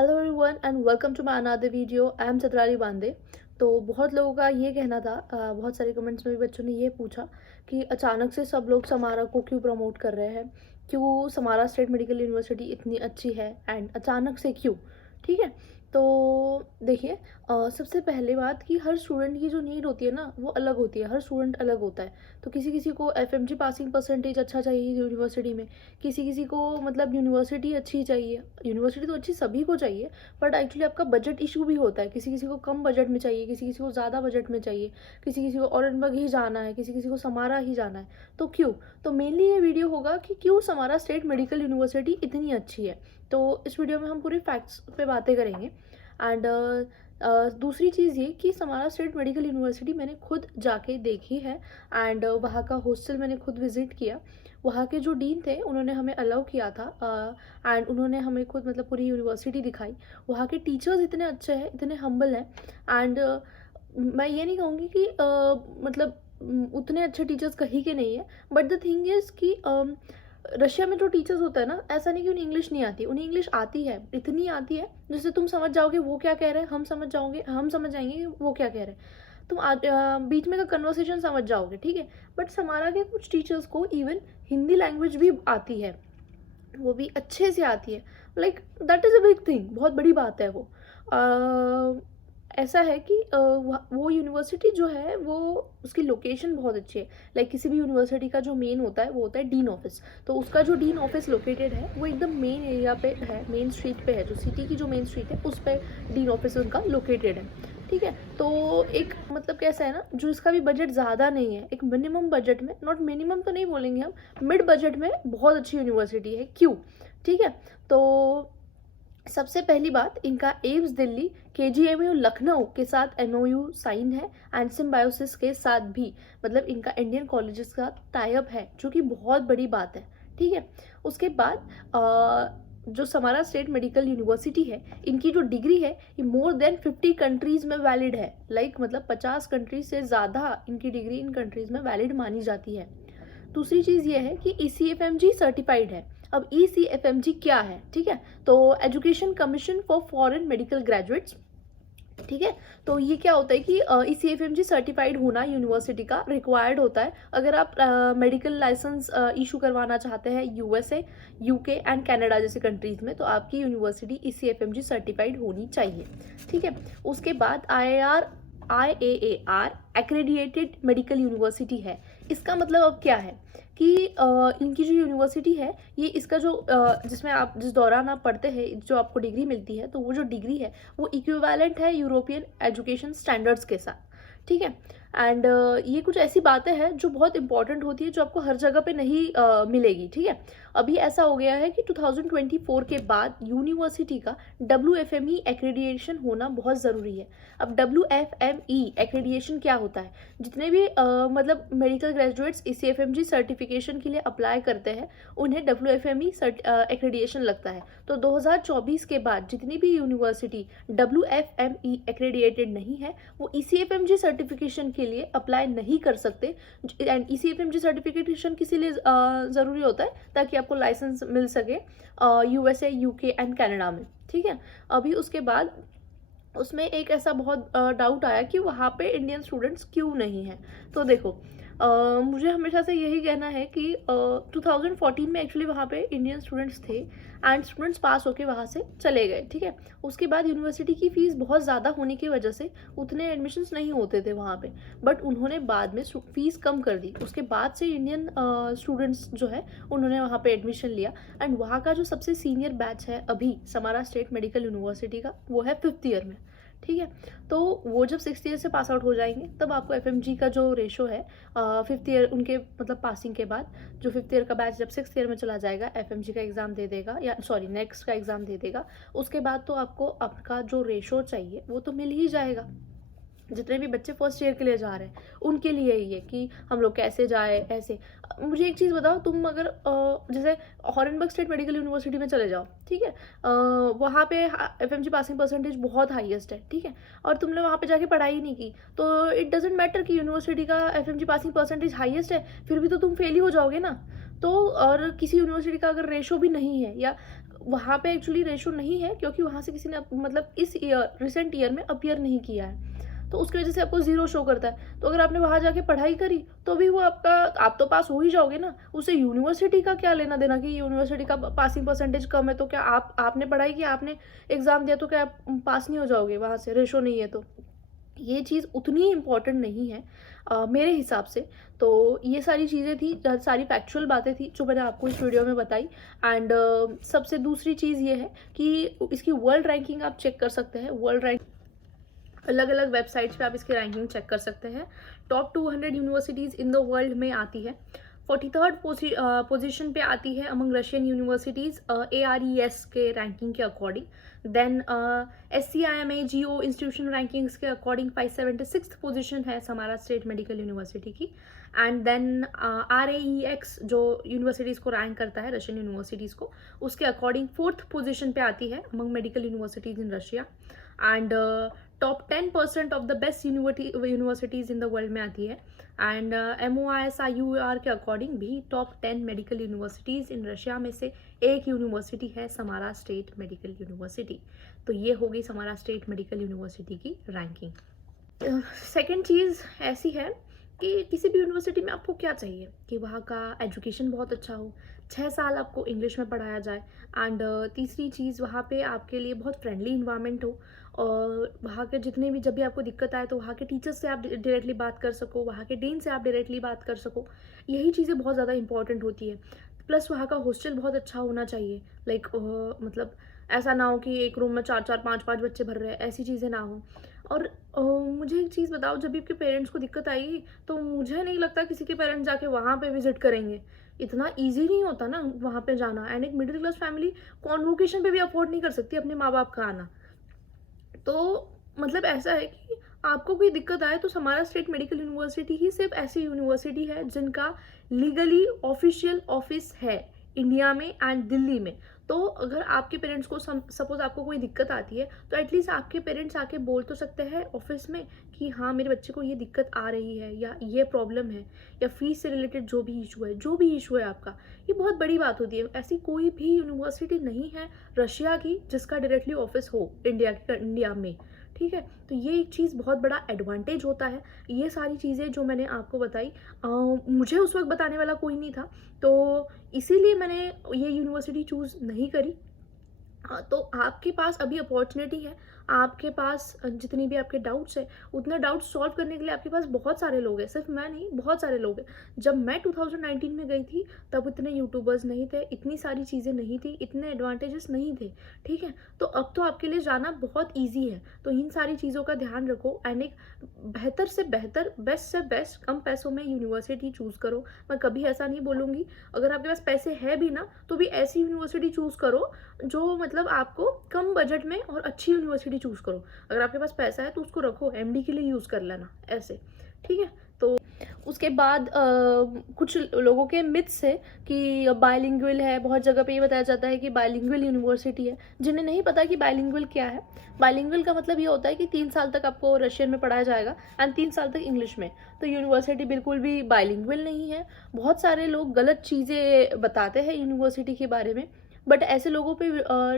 Hello everyone and welcome to my another video. I am Chitrali Bande. तो बहुत लोगों का ये कहना था, बहुत सारे कमेंट्स में भी बच्चों ने ये पूछा कि अचानक से सब लोग समारा को क्यों प्रमोट कर रहे हैं, क्यों समारा स्टेट मेडिकल यूनिवर्सिटी इतनी अच्छी है एंड अचानक से क्यों। ठीक है, तो देखिए, सबसे पहले बात कि हर स्टूडेंट की जो नीड होती है ना वो अलग होती है, हर स्टूडेंट अलग होता है। तो किसी किसी को एफएमजी पासिंग परसेंटेज अच्छा चाहिए यूनिवर्सिटी में, किसी किसी को मतलब यूनिवर्सिटी अच्छी चाहिए। यूनिवर्सिटी तो अच्छी सभी को चाहिए, बट एक्चुअली आपका बजट इशू भी होता है। किसी किसी को कम बजट में चाहिए, किसी किसी को ज़्यादा बजट में चाहिए, किसी किसी को औरंगाबाद ही जाना है, किसी किसी को समारा ही जाना है। तो क्यों? तो मेनली ये वीडियो होगा कि क्यों समारा स्टेट मेडिकल यूनिवर्सिटी इतनी अच्छी है। तो इस वीडियो में हम पूरे फैक्ट्स पे बातें करेंगे। एंड दूसरी चीज़ ये कि समारा स्टेट मेडिकल यूनिवर्सिटी मैंने खुद जाके देखी है एंड वहाँ का हॉस्टल मैंने खुद विज़िट किया। वहाँ के जो डीन थे उन्होंने हमें अलाउ किया था एंड उन्होंने हमें खुद मतलब पूरी यूनिवर्सिटी दिखाई। वहाँ के टीचर्स इतने अच्छे हैं, इतने हम्बल हैं एंड मैं ये नहीं कहूँगी कि मतलब उतने अच्छे टीचर्स कहीं के नहीं है, बट द थिंग इज़ कि रशिया में जो टीचर्स होता है ना, ऐसा नहीं कि उन्हें इंग्लिश नहीं आती, उन्हें इंग्लिश आती है, इतनी आती है जिससे तुम समझ जाओगे वो क्या कह रहे हैं, हम समझ जाएंगे कि वो क्या कह रहे हैं। तुम बीच में का कन्वर्सेशन समझ जाओगे, ठीक है। बट समारा के कुछ टीचर्स को इवन हिंदी लैंग्वेज भी आती है, वो भी अच्छे से आती है। Like that is a big thing, बहुत बड़ी बात है वो। ऐसा है कि वो यूनिवर्सिटी जो है वो उसकी लोकेशन बहुत अच्छी है। लाइक किसी भी यूनिवर्सिटी का जो मेन होता है वो होता है डीन ऑफिस। तो उसका जो डीन ऑफिस लोकेटेड है वो एकदम मेन एरिया पे है, मेन स्ट्रीट पे है, जो सिटी की जो मेन स्ट्रीट है उस पर डीन ऑफिस उनका लोकेटेड है। ठीक है, तो एक मतलब कैसा है ना, जो इसका भी बजट ज़्यादा नहीं है, एक मिनिमम बजट में, नॉट मिनिमम तो नहीं बोलेंगे हम, मिड बजट में बहुत अच्छी यूनिवर्सिटी है। क्यों? ठीक है, तो सबसे पहली बात, इनका एम्स दिल्ली, केजीएमयू लखनऊ के साथ एमओयू साइन है एंड सिम्बायोसिस के साथ भी, मतलब इनका इंडियन कॉलेजेस का टाइप है, जो कि बहुत बड़ी बात है। ठीक है, उसके बाद जो समारा स्टेट मेडिकल यूनिवर्सिटी है, इनकी जो डिग्री है ये मोर देन 50 कंट्रीज में वैलिड है। लाइक मतलब 50 कंट्रीज से ज़्यादा इनकी डिग्री इन कंट्रीज में वैलिड मानी जाती है। दूसरी चीज़ ये है कि ECFMG सर्टिफाइड है। अब ECFMG क्या है? ठीक है, तो education commission for foreign medical graduates. ठीक है, तो ये क्या होता है कि ECFMG सर्टिफाइड होना यूनिवर्सिटी का रिक्वायर्ड होता है अगर आप मेडिकल लाइसेंस इशू करवाना चाहते हैं USA, UK एंड कनाडा जैसे कंट्रीज में, तो आपकी यूनिवर्सिटी ECFMG सर्टिफाइड होनी चाहिए। ठीक है, उसके बाद IAAR एक्रेडिएटेड मेडिकल यूनिवर्सिटी है। इसका मतलब अब क्या है कि इनकी जो यूनिवर्सिटी है ये इसका जो जिसमें आप जिस दौरान आप पढ़ते हैं जो आपको डिग्री मिलती है, तो वो जो डिग्री है वो इक्विवेलेंट है यूरोपियन एजुकेशन स्टैंडर्ड्स के साथ। ठीक है, एंड ये कुछ ऐसी बातें हैं जो बहुत इंपॉर्टेंट होती है, जो आपको हर जगह पे नहीं मिलेगी। ठीक है, अभी ऐसा हो गया है कि 2024 के बाद यूनिवर्सिटी का WFME एक्रेडिएशन होना बहुत ज़रूरी है। अब WFME एक्रेडिएशन क्या होता है? जितने भी मतलब मेडिकल ग्रेजुएट्स ECFMG सर्टिफिकेशन के लिए अप्लाई करते हैं उन्हें WFME एक्रेडिएशन लगता है। तो 2024 के बाद जितनी भी यूनिवर्सिटी WFME एक्रेडिएटेड नहीं है वो ECFMG सर्टिफिकेशन के लिए अप्लाई नहीं कर सकते। एंड ECFMG सर्टिफिकेशन किसी लिए ज़रूरी होता है ताकि आपको लाइसेंस मिल सके USA, UK एंड कनाडा में। ठीक है, अभी उसके बाद उसमें एक ऐसा बहुत डाउट आया कि वहाँ पे इंडियन स्टूडेंट्स क्यों नहीं हैं। तो देखो, मुझे हमेशा से यही कहना है कि 2014 में एक्चुअली वहाँ पे इंडियन स्टूडेंट्स थे एंड स्टूडेंट्स पास होके वहाँ से चले गए। ठीक है, उसके बाद यूनिवर्सिटी की फ़ीस बहुत ज़्यादा होने की वजह से उतने एडमिशन्स नहीं होते थे वहाँ पे, बट उन्होंने बाद में फ़ीस कम कर दी। उसके बाद से इंडियन स्टूडेंट्स जो है उन्होंने वहाँ पे एडमिशन लिया एंड वहाँ का जो सबसे सीनियर बैच है अभी समारा स्टेट मेडिकल यूनिवर्सिटी का, वो है 5th ईयर में। ठीक है, तो वो जब 6th ईयर से पास आउट हो जाएंगे तब आपको FMG का जो रेशो है 5th ईयर उनके मतलब पासिंग के बाद, जो 5th ईयर का बैच जब 6th ईयर में चला जाएगा FMG का एग्ज़ाम दे देगा, या सॉरी नेक्स्ट का एग्ज़ाम दे देगा, उसके बाद तो आपको आपका जो रेशो चाहिए वो तो मिल ही जाएगा। जितने भी बच्चे फर्स्ट ईयर के लिए जा रहे हैं उनके लिए ही है कि हम लोग कैसे जाए ऐसे। मुझे एक चीज़ बताओ, तुम अगर जैसे हॉरेनबर्ग स्टेट मेडिकल यूनिवर्सिटी में चले जाओ, ठीक है, वहाँ पे FMG पासिंग परसेंटेज बहुत हाईएस्ट है, ठीक है, और तुमने वहाँ पे जाके पढ़ाई नहीं की तो इट डजेंट मैटर कि यूनिवर्सिटी का FMG पासिंग परसेंटेज हाईएस्ट है, फिर भी तो तुम फेल ही हो जाओगे ना। तो और किसी यूनिवर्सिटी का अगर रेशो भी नहीं है या वहाँ पे एक्चुअली रेशो नहीं है, क्योंकि वहाँ से किसी ने मतलब इस ईयर रिसेंट ईयर में अपीयर नहीं किया है, तो उसकी वजह से आपको 0 शो करता है। तो अगर आपने वहाँ जाके पढ़ाई करी तो भी वो आपका, आप तो पास हो ही जाओगे ना, उससे यूनिवर्सिटी का क्या लेना देना कि यूनिवर्सिटी का पासिंग परसेंटेज कम है तो क्या आपने पढ़ाई की, आपने एग्ज़ाम दिया तो क्या आप पास नहीं हो जाओगे, वहाँ से रेशो नहीं है तो। ये चीज़ उतनी इम्पॉर्टेंट नहीं है मेरे हिसाब से। तो ये सारी चीज़ें थी, सारी फैक्चुअल बातें थी जो मैंने आपको इस वीडियो में बताई। एंड सबसे दूसरी चीज़ ये है कि इसकी वर्ल्ड रैंकिंग आप चेक कर सकते हैं। वर्ल्ड रैंक अलग अलग वेबसाइट्स पे आप इसकी रैंकिंग चेक कर सकते हैं। Top 200 universities in the world में आती है। 43rd पोजीशन पे आती है अमंग रशियन यूनिवर्सिटीज़ ARES के रैंकिंग के according. Then SCIMA GO institution rankings के अकॉर्डिंग 576th पोजीशन है समारा स्टेट मेडिकल यूनिवर्सिटी की। एंड देन RAEX जो यूनिवर्सिटीज़ को रैंक करता है, रशियन यूनिवर्सिटीज़ को, उसके अकॉर्डिंग 4th पोजीशन पे आती है among medical universities in Russia. And top 10% of the best universities in the world में आती है। एंड MOISIUR के अकॉर्डिंग भी top 10 medical universities in Russia में से एक यूनिवर्सिटी है समारा स्टेट मेडिकल यूनिवर्सिटी। तो ये हो गई समारा स्टेट मेडिकल यूनिवर्सिटी की रैंकिंग। सेकेंड चीज़ ऐसी है कि किसी भी यूनिवर्सिटी में आपको क्या चाहिए कि वहाँ का एजुकेशन बहुत अच्छा हो, 6 साल आपको इंग्लिश में पढ़ाया जाए। एंड तीसरी चीज़, वहाँ पे आपके लिए बहुत फ्रेंडली इन्वायरमेंट हो, और वहाँ के जितने भी, जब भी आपको दिक्कत आए तो वहाँ के टीचर्स से आप डायरेक्टली बात कर सको, वहाँ के डीन से आप डायरेक्टली बात कर सको। यही चीज़ें बहुत ज़्यादा इंपॉर्टेंट होती है। प्लस वहाँ का हॉस्टल बहुत अच्छा होना चाहिए। लाइक मतलब ऐसा ना हो कि एक रूम में 4-4 5-5 बच्चे भर रहे हैं, ऐसी चीज़ें ना हो। और मुझे एक चीज़ बताओ, जब भी आपके पेरेंट्स को दिक्कत आएगी तो मुझे नहीं लगता किसी के पेरेंट्स जाके वहाँ पे विजिट करेंगे। इतना ईजी नहीं होता ना वहाँ पे जाना। एंड एक मिडिल क्लास फैमिली कॉन्वोकेशन पे भी अफोर्ड नहीं कर सकती अपने माँ बाप का आना। तो मतलब ऐसा है कि आपको कोई दिक्कत आए तो समारा स्टेट मेडिकल यूनिवर्सिटी ही सिर्फ ऐसी यूनिवर्सिटी है जिनका लीगली ऑफिशियल ऑफिस है इंडिया में एंड दिल्ली में। तो अगर आपके पेरेंट्स को सपोज आपको कोई दिक्कत आती है तो एटलीस्ट आपके पेरेंट्स आके बोल तो सकते हैं ऑफिस में कि हाँ मेरे बच्चे को ये दिक्कत आ रही है, या ये प्रॉब्लम है, या फीस से रिलेटेड जो भी इशू है आपका। ये बहुत बड़ी बात होती है। ऐसी कोई भी यूनिवर्सिटी नहीं है रशिया की जिसका डायरेक्टली ऑफिस हो इंडिया में, ठीक है। तो ये एक चीज़ बहुत बड़ा एडवांटेज होता है। ये सारी चीज़ें जो मैंने आपको बताई, मुझे उस वक्त बताने वाला कोई नहीं था, तो इसीलिए मैंने ये यूनिवर्सिटी चूज़ नहीं करी। तो आपके पास अभी अपॉर्चुनिटी है, आपके पास जितनी भी आपके डाउट्स हैं उतने डाउट्स सॉल्व करने के लिए आपके पास बहुत सारे लोग हैं, सिर्फ मैं नहीं, बहुत सारे लोग हैं। जब मैं 2019 में गई थी तब इतने यूट्यूबर्स नहीं थे, इतनी सारी चीज़ें नहीं थी, इतने एडवांटेजेस नहीं थे, ठीक है। तो अब तो आपके लिए जाना बहुत ईजी है। तो इन सारी चीज़ों का ध्यान रखो एंड एक बेहतर से बेहतर, बेस्ट से बेस्ट, कम पैसों में यूनिवर्सिटी चूज़ करो। मैं कभी ऐसा नहीं बोलूँगी, अगर आपके पास पैसे है भी ना तो भी ऐसी यूनिवर्सिटी चूज़ करो जो मतलब आपको कम बजट में, और अच्छी यूनिवर्सिटी चूज़ करो। अगर आपके पास पैसा है तो उसको रखो, एमडी के लिए यूज़ कर लेना, ऐसे, ठीक है। तो उसके बाद कुछ लोगों के मिथ्स है कि बायलिंगुअल है। बहुत जगह पे ये बताया जाता है कि बायलिंगुअल यूनिवर्सिटी है, जिन्हें नहीं पता कि बायलिंगुअल क्या है। बायलिंगुअल का मतलब ये होता है कि 3 साल तक आपको रशियन में पढ़ाया जाएगा एंड 3 साल तक इंग्लिश में। तो यूनिवर्सिटी बिल्कुल भी बायलिंगुअल नहीं है। बहुत सारे लोग गलत चीज़ें बताते हैं यूनिवर्सिटी के बारे में, बट ऐसे लोगों पे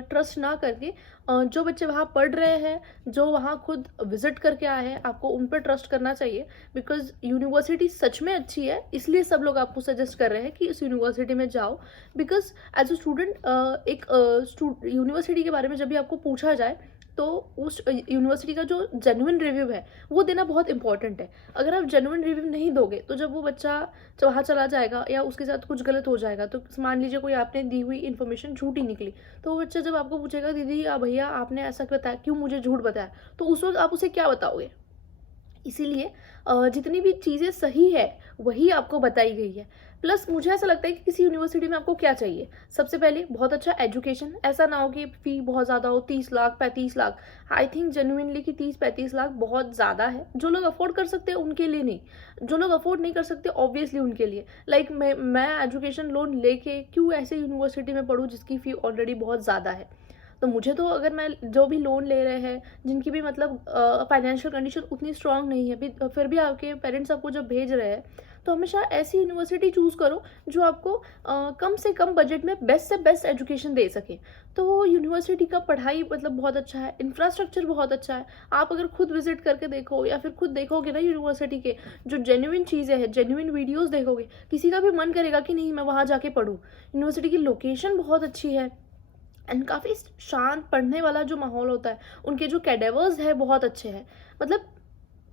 ट्रस्ट ना करके जो बच्चे वहाँ पढ़ रहे हैं, जो वहाँ खुद विजिट करके आए हैं, आपको उन पर ट्रस्ट करना चाहिए। बिकॉज यूनिवर्सिटी सच में अच्छी है, इसलिए सब लोग आपको सजेस्ट कर रहे हैं कि इस यूनिवर्सिटी में जाओ। बिकॉज एज अ स्टूडेंट एक यूनिवर्सिटी के बारे में जब भी आपको पूछा जाए तो उस यूनिवर्सिटी का जो जेन्युइन रिव्यू है वो देना बहुत इंपॉर्टेंट है। अगर आप जेन्युइन रिव्यू नहीं दोगे तो जब वो बच्चा वहाँ चला जाएगा या उसके साथ कुछ गलत हो जाएगा, तो मान लीजिए कोई आपने दी हुई इन्फॉर्मेशन झूठी निकली, तो वो बच्चा जब आपको पूछेगा दीदी या भैया आपने ऐसा बताया, क्यों मुझे झूठ बताया, तो उस वक्त आप उसे क्या बताओगे। इसीलिए जितनी भी चीज़ें सही है वही आपको बताई गई है। प्लस मुझे ऐसा लगता है कि किसी यूनिवर्सिटी में आपको क्या चाहिए, सबसे पहले बहुत अच्छा एजुकेशन। ऐसा ना हो कि फ़ी बहुत ज़्यादा हो, 30 lakh 35 lakh. I think genuinely कि 30-35 लाख बहुत ज़्यादा है। जो लोग अफोर्ड कर सकते हैं उनके लिए नहीं, जो लोग अफोर्ड नहीं कर सकते ऑब्वियसली उनके लिए। लाइक मैं एजुकेशन लोन लेके क्यों ऐसे यूनिवर्सिटी में पढ़ूँ जिसकी फ़ी ऑलरेडी बहुत ज़्यादा है। तो मुझे तो अगर मैं जो भी लोन ले रहे हैं, जिनकी भी मतलब फाइनेंशियल कंडीशन उतनी स्ट्रांग नहीं है, फिर भी आपके पेरेंट्स आपको जब भेज रहे हैं, तो हमेशा ऐसी यूनिवर्सिटी चूज़ करो जो आपको कम से कम बजट में बेस्ट से बेस्ट एजुकेशन दे सके। तो यूनिवर्सिटी का पढ़ाई मतलब बहुत अच्छा है, इंफ्रास्ट्रक्चर बहुत अच्छा है। आप अगर खुद विजिट करके देखो या फिर खुद देखोगे ना यूनिवर्सिटी के जो जेन्युइन चीज़ें हैं, जेन्युइन वीडियोस देखोगे, किसी का भी मन करेगा कि नहीं मैं वहाँ जाके पढूँ। यूनिवर्सिटी की लोकेशन बहुत अच्छी है एंड काफ़ी शांत पढ़ने वाला जो माहौल होता है, उनके जो कैडेवर्स है बहुत अच्छे हैं। मतलब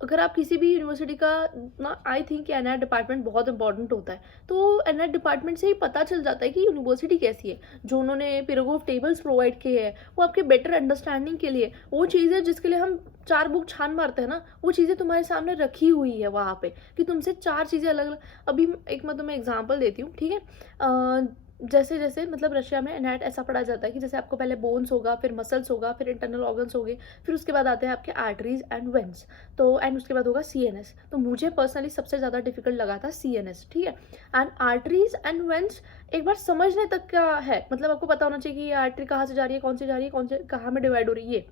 अगर आप किसी भी यूनिवर्सिटी का ना, आई थिंक कि एनआईआर डिपार्टमेंट बहुत इंपॉर्टेंट होता है। तो एनआईआर डिपार्टमेंट से ही पता चल जाता है कि यूनिवर्सिटी कैसी है। जो उन्होंने पिरागोव टेबल्स प्रोवाइड किए हैं वो आपके बेटर अंडरस्टैंडिंग के लिए, वो चीज़ें जिसके लिए हम 4 बुक छान मारते हैं ना, वो चीज़ें तुम्हारे सामने रखी हुई है वहाँ पे कि तुमसे 4 चीज़ें अलग अलग। अभी एक मैं तुम्हें एग्जाम्पल देती हूँ, ठीक है। जैसे जैसे मतलब रशिया में एनआईआर ऐसा पढ़ा जाता है कि जैसे आपको पहले बोन्स होगा, फिर मसल्स होगा, फिर इंटरनल ऑर्गन्स होंगे, फिर उसके बाद आते हैं आपके आर्टरीज एंड वेन्स। तो एंड उसके बाद होगा सीएनएस। तो मुझे पर्सनली सबसे ज़्यादा डिफिकल्ट लगा था सीएनएस, ठीक है। एंड आर्टरीज एंड वेन्स एक बार समझने तक का है, मतलब आपको पता होना चाहिए कि ये आर्टरी कहाँ से जा रही है, कौन सी जा रही है, कौन से कहाँ में डिवाइड हो रही है ये।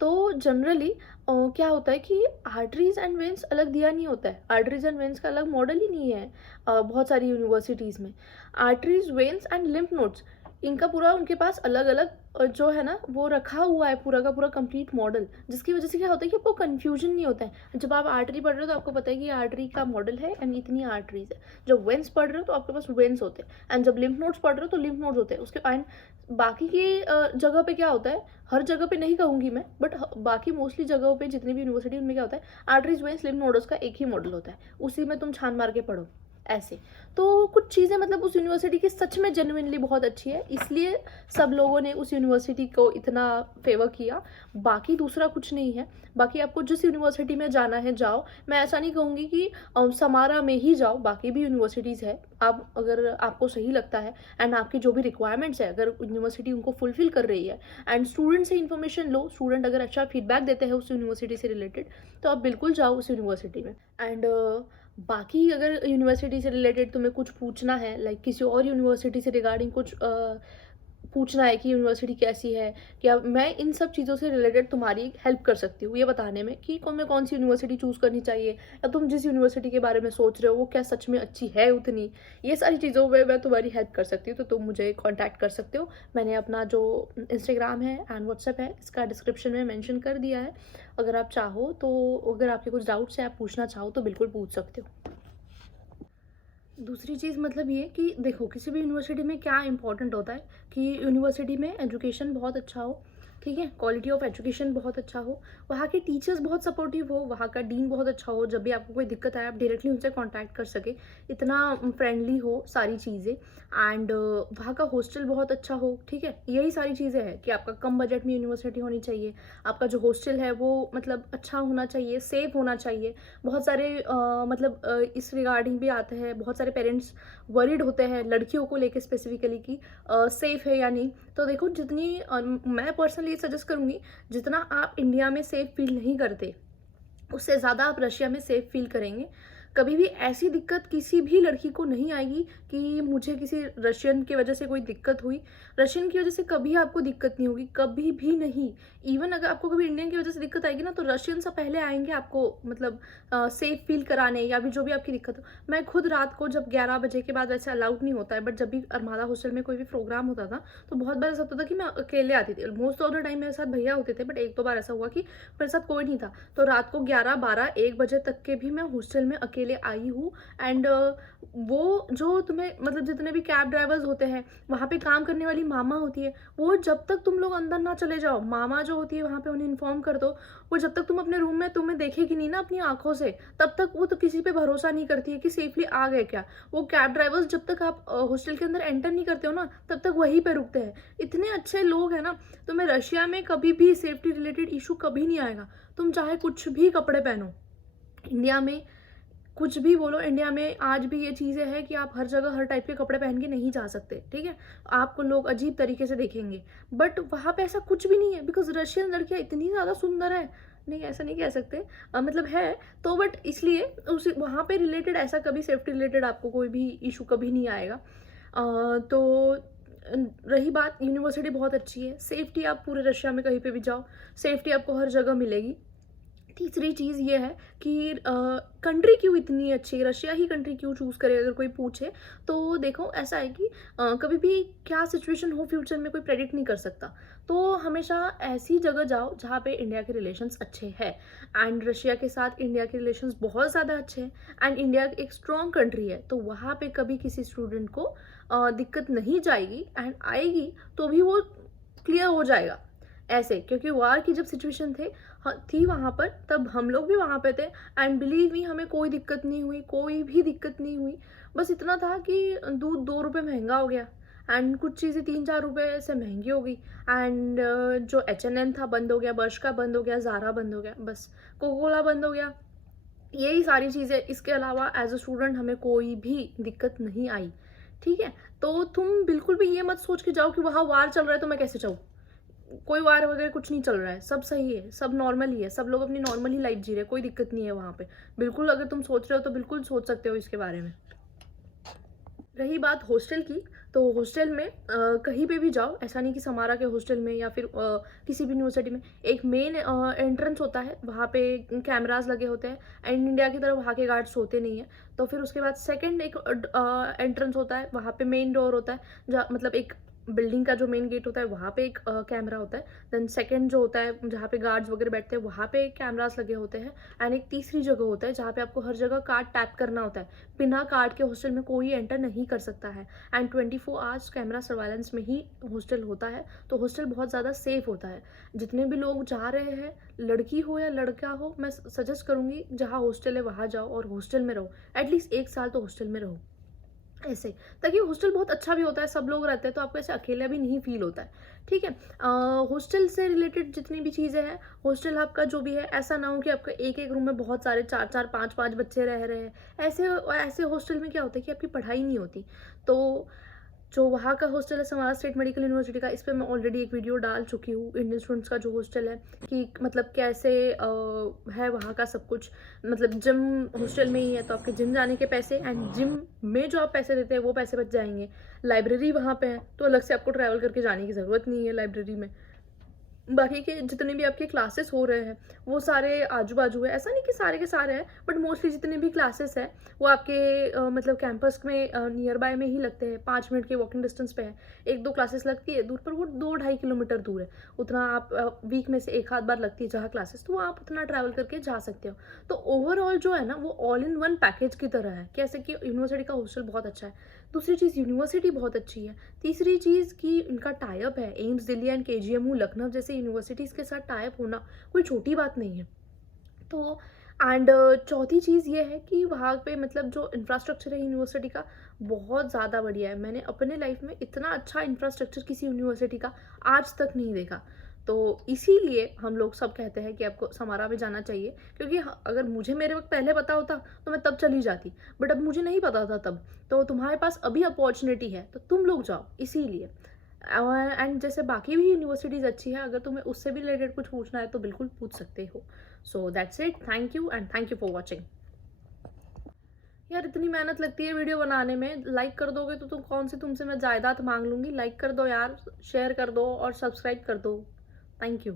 तो जनरली क्या होता है कि आर्टरीज एंड वेन्स अलग दिया नहीं होता है, आर्टरीज एंड वेन्स का अलग मॉडल ही नहीं है बहुत सारी यूनिवर्सिटीज़ में। Arteries, veins and lymph nodes, इनका पूरा उनके पास अलग अलग जो है ना वो रखा हुआ है पूरा का पूरा कंप्लीट मॉडल, जिसकी वजह से क्या होता है कि आपको कन्फ्यूजन नहीं होता है। जब आप आर्टरी पढ़ रहे हो तो आपको पता है कि आर्टरी का मॉडल है एंड इतनी आर्टरीज है। जब वेन्स पढ़ रहे हो तो आपके पास वेन्स होते हैं, एंड जब लिम्फ नोड्स पढ़ रहे हो तो लिम्फ नोड्स होते हैं उसके। एंड बाकी की जगह पे क्या होता है, हर जगह पे नहीं कहूँगी मैं, बट बाकी मोस्टली जगहों पे जितनी भी यूनिवर्सिटी उनमें क्या होता है, आर्टरीज, वेन्स, लिम्फ नोड्स का एक ही मॉडल होता है, उसी में तुम छान मार के पढ़ो ऐसे। तो कुछ चीज़ें मतलब उस यूनिवर्सिटी की सच में जेन्युइनली बहुत अच्छी है, इसलिए सब लोगों ने उस यूनिवर्सिटी को इतना फेवर किया। बाकी दूसरा कुछ नहीं है। बाकी आपको जिस यूनिवर्सिटी में जाना है जाओ, मैं ऐसा नहीं कहूँगी कि समारा में ही जाओ, बाकी भी यूनिवर्सिटीज़ है। आप अगर आपको सही लगता है एंड आपकी जो भी रिक्वायरमेंट्स है अगर यूनिवर्सिटी उनको फुलफिल कर रही है, एंड स्टूडेंट से इन्फॉर्मेशन लो, स्टूडेंट अगर अच्छा फीडबैक देते हैं उस यूनिवर्सिटी से रिलेटेड, तो आप बिल्कुल जाओ उस यूनिवर्सिटी में। एंड बाकी अगर यूनिवर्सिटी से रिलेटेड तुम्हें कुछ पूछना है, लाइक किसी और यूनिवर्सिटी से रिगार्डिंग कुछ पूछना है कि यूनिवर्सिटी कैसी है, क्या मैं इन सब चीज़ों से रिलेटेड तुम्हारी हेल्प कर सकती हूँ ये बताने में कि मैं कौन सी यूनिवर्सिटी चूज़ करनी चाहिए, या तुम जिस यूनिवर्सिटी के बारे में सोच रहे हो वो क्या सच में अच्छी है उतनी, ये सारी चीज़ों में मैं तुम्हारी हेल्प कर सकती हूँ। तो तुम मुझे कॉन्टैक्ट कर सकते हो। मैंने अपना जो इंस्टाग्राम है एंड व्हाट्सएप है इसका डिस्क्रिप्शन में मेंशन कर दिया है। अगर आप चाहो तो, अगर आपके कुछ डाउट्स है आप पूछना चाहो तो बिल्कुल पूछ सकते हो। दूसरी चीज़ मतलब ये कि देखो किसी भी यूनिवर्सिटी में क्या इंपॉर्टेंट होता है कि यूनिवर्सिटी में एजुकेशन बहुत अच्छा हो, ठीक है, क्वालिटी ऑफ एजुकेशन बहुत अच्छा हो, वहाँ के टीचर्स बहुत सपोर्टिव हो, वहाँ का डीन बहुत अच्छा हो, जब भी आपको कोई दिक्कत आए आप डायरेक्टली उनसे कांटेक्ट कर सके, इतना फ्रेंडली हो सारी चीज़ें। एंड वहाँ का हॉस्टल बहुत अच्छा हो, ठीक है, यही सारी चीज़ें हैं कि आपका कम बजट में यूनिवर्सिटी होनी चाहिए, आपका जो हॉस्टल है वो मतलब अच्छा होना चाहिए, सेफ होना चाहिए। बहुत सारे इस रिगार्डिंग भी आते हैं, बहुत सारे पेरेंट्स वरीड होते हैं लड़कियों को लेके स्पेसिफिकली कि सेफ़ है या नहीं। तो देखो जितनी मैं पर्सनली सजेस्ट करूँगी, जितना आप इंडिया में सेफ़ फील नहीं करते उससे ज़्यादा आप रशिया में सेफ़ फील करेंगे। कभी भी ऐसी दिक्कत किसी भी लड़की को नहीं आएगी कि मुझे किसी रशियन की वजह से कोई दिक्कत हुई। रशियन की वजह से कभी आपको दिक्कत नहीं होगी, कभी भी नहीं। इवन अगर आपको कभी इंडियन की वजह से दिक्कत आएगी ना तो रशियन से पहले आएंगे आपको मतलब सेफ फील कराने, या भी जो भी आपकी दिक्कत हो। मैं खुद रात को जब 11 बजे के बाद वैसे अलाउड नहीं होता है, बट जब भी अरमादा हॉस्टल में कोई भी प्रोग्राम होता था तो बहुत बार ऐसा होता था कि मैं अकेले आती थी। मोस्ट ऑफ द टाइम मेरे साथ भैया होते थे, बट एक दो बार ऐसा हुआ कि मेरे साथ कोई नहीं था, तो रात को 11, 12, 1 बजे तक के भी मैं हॉस्टल में अकेले आई हूँ। एंड वो जो तुम्हें मतलब जितने भी कैब ड्राइवर्स होते हैं, वहाँ पे काम करने वाली मामा होती है, वो जब तक तुम लोग अंदर ना चले जाओ, मामा जो होती है वहाँ पे उन्हें इन्फॉर्म कर दो, वो जब तक तुम अपने रूम में तुम्हें देखेगी नहीं ना अपनी आंखों से, तब तक वो तो किसी पे भरोसा नहीं करती है कि सेफली आ गए क्या। वो कैब ड्राइवर्स जब तक आप हॉस्टल के अंदर एंटर नहीं करते हो ना तब तक वहीं पे रुकते हैं। इतने अच्छे लोग हैं ना, तो मैं रशिया में कभी भी सेफ्टी रिलेटेड इशू कभी नहीं आएगा। तुम चाहे कुछ भी कपड़े पहनो, इंडिया में कुछ भी बोलो, इंडिया में आज भी ये चीज़ें हैं कि आप हर जगह हर टाइप के कपड़े पहन के नहीं जा सकते, ठीक है, आपको लोग अजीब तरीके से देखेंगे। बट वहाँ पे ऐसा कुछ भी नहीं है, बिकॉज रशियन लड़कियाँ इतनी ज़्यादा सुंदर है, नहीं ऐसा नहीं कह सकते, मतलब है तो, बट इसलिए उस वहाँ पे रिलेटेड ऐसा कभी सेफ्टी रिलेटेड आपको कोई भी इशू कभी नहीं आएगा। तो रही बात, यूनिवर्सिटी बहुत अच्छी है, सेफ्टी आप पूरे रशिया में कहीं पे भी जाओ, सेफ्टी आपको हर जगह मिलेगी। तीसरी चीज़ ये है कि कंट्री क्यों इतनी अच्छी है, रशिया ही कंट्री क्यों चूज़ करे अगर कोई पूछे, तो देखो ऐसा है कि कभी भी क्या सिचुएशन हो फ्यूचर में कोई प्रेडिक्ट नहीं कर सकता। तो हमेशा ऐसी जगह जाओ जहाँ पे इंडिया के रिलेशंस अच्छे हैं, एंड रशिया के साथ इंडिया के रिलेशंस बहुत ज़्यादा अच्छे हैं, एंड इंडिया एक स्ट्रॉन्ग कंट्री है, तो वहाँ पे कभी किसी स्टूडेंट को दिक्कत नहीं जाएगी, एंड आएगी तो भी वो क्लियर हो जाएगा ऐसे, क्योंकि वार की जब सिचुएशन थी वहाँ पर, तब हम लोग भी वहाँ पे थे, एंड बिलीव मी हमें कोई दिक्कत नहीं हुई, कोई भी दिक्कत नहीं हुई। बस इतना था कि दूध 2 रुपये महंगा हो गया, एंड कुछ चीज़ें 3-4 रुपये से महंगी हो गई, एंड जो H&M था बंद हो गया, बर्शका बंद हो गया, ज़ारा बंद हो गया, बस कोकोला बंद हो गया, यही सारी चीज़ें। इसके अलावा एज अ स्टूडेंट हमें कोई भी दिक्कत नहीं आई, ठीक है। तो तुम बिल्कुल भी ये मत सोच के जाओ कि वहाँ वार चल रहा है तो मैं कैसे जाऊँ, कोई वार वगैरह कुछ नहीं चल रहा है, सब सही है, सब नॉर्मल ही है, सब लोग अपनी नॉर्मल ही लाइफ जी रहे हैं, कोई दिक्कत नहीं है वहाँ पे। बिल्कुल अगर तुम सोच रहे हो तो बिल्कुल सोच सकते हो इसके बारे में। रही बात हॉस्टल की, तो हॉस्टल में कहीं पे भी जाओ, ऐसा नहीं कि समारा के हॉस्टल में या फिर किसी भी यूनिवर्सिटी में, एक मेन एंट्रेंस होता है, वहाँ पे कैमराज लगे होते हैं, एंड इंडिया की तरह वहाँ के गार्ड्स होते नहीं है। तो फिर उसके बाद सेकंड एक एंट्रेंस होता है, वहाँ पे मेन डोर होता है, जहाँ मतलब एक बिल्डिंग का जो मेन गेट होता है वहाँ पे एक कैमरा होता है। देन सेकंड जो होता है जहाँ पे गार्ड्स वगैरह बैठते हैं वहाँ पे कैमरास लगे होते हैं, एंड एक तीसरी जगह होता है जहाँ पे आपको हर जगह कार्ड टैप करना होता है। बिना कार्ड के हॉस्टल में कोई एंटर नहीं कर सकता है, एंड 24 आवर्स कैमरा सर्वालेंस में ही हॉस्टल होता है। तो हॉस्टल बहुत ज़्यादा सेफ होता है। जितने भी लोग जा रहे हैं, लड़की हो या लड़का हो, मैं सजेस्ट करूँगी जहाँ हॉस्टल है वहाँ जाओ और हॉस्टल में रहो, एटलीस्ट 1 साल तो हॉस्टल में रहो ऐसे, ताकि हॉस्टल बहुत अच्छा भी होता है, सब लोग रहते हैं तो आपको ऐसे अकेला भी नहीं फील होता है, ठीक है। हॉस्टल से रिलेटेड जितनी भी चीज़ें हैं, हॉस्टल आपका जो भी है, ऐसा ना हो कि आपका एक एक रूम में बहुत सारे 4-4 5-5 बच्चे रह रहे हैं। ऐसे ऐसे हॉस्टल में क्या होता है कि आपकी पढ़ाई नहीं होती। तो जो वहाँ का हॉस्टल है समारा स्टेट मेडिकल यूनिवर्सिटी का, इस पे मैं ऑलरेडी एक वीडियो डाल चुकी हूँ, इंडियन स्टूडेंट्स का जो हॉस्टल है कि मतलब कैसे है वहाँ का सब कुछ। मतलब जिम हॉस्टल में ही है तो आपके जिम जाने के पैसे, एंड जिम में जो आप पैसे देते हैं वो पैसे बच जाएंगे। लाइब्रेरी वहाँ पे है तो अलग से आपको ट्रैवल करके जाने की ज़रूरत नहीं है लाइब्रेरी में। बाकी के जितने भी आपके क्लासेस हो रहे हैं वो सारे आजू बाजू है, ऐसा नहीं कि सारे के सारे हैं, बट मोस्टली जितने भी क्लासेस हैं वो आपके मतलब कैंपस में नियर बाय में ही लगते हैं, 5 मिनट के वॉकिंग डिस्टेंस पे है। 1-2 क्लासेस लगती है दूर पर, वो 2-2.5 किलोमीटर दूर है। उतना आप वीक में से एक आध बार लगती है जहाँ क्लासेस, तो आप उतना ट्रैवल करके जा सकते हो। तो ओवरऑल जो है ना वो ऑल इन वन पैकेज की तरह है, कैसे कि यूनिवर्सिटी का हॉस्टल बहुत अच्छा है। दूसरी चीज़ यूनिवर्सिटी बहुत अच्छी है। तीसरी चीज़ कि इनका टाइप है, AIIMS Delhi and KGMU Lucknow जैसे यूनिवर्सिटीज़ के साथ टाइप होना कोई छोटी बात नहीं है। तो एंड चौथी चीज़ ये है कि वहाँ पे मतलब जो इंफ्रास्ट्रक्चर है यूनिवर्सिटी का बहुत ज़्यादा बढ़िया है। मैंने अपने लाइफ में इतना अच्छा इंफ्रास्ट्रक्चर किसी यूनिवर्सिटी का आज तक नहीं देखा। तो इसीलिए हम लोग सब कहते हैं कि आपको समारा में जाना चाहिए, क्योंकि अगर मुझे मेरे वक्त पहले पता होता तो मैं तब चली जाती, बट अब मुझे नहीं पता था तब। तो तुम्हारे पास अभी अपॉर्चुनिटी है तो तुम लोग जाओ इसीलिए। एंड जैसे बाकी भी यूनिवर्सिटीज़ अच्छी है, अगर तुम्हें उससे भी रिलेटेड कुछ पूछना है तो बिल्कुल पूछ सकते हो। So that's it, thank you and thank you for watching. यार इतनी मेहनत लगती है वीडियो बनाने में, लाइक कर दोगे तो तुम कौन सी तुमसे मैं जायदाद मांग लूँगी। लाइक कर दो यार, शेयर कर दो और सब्सक्राइब कर दो। Thank you.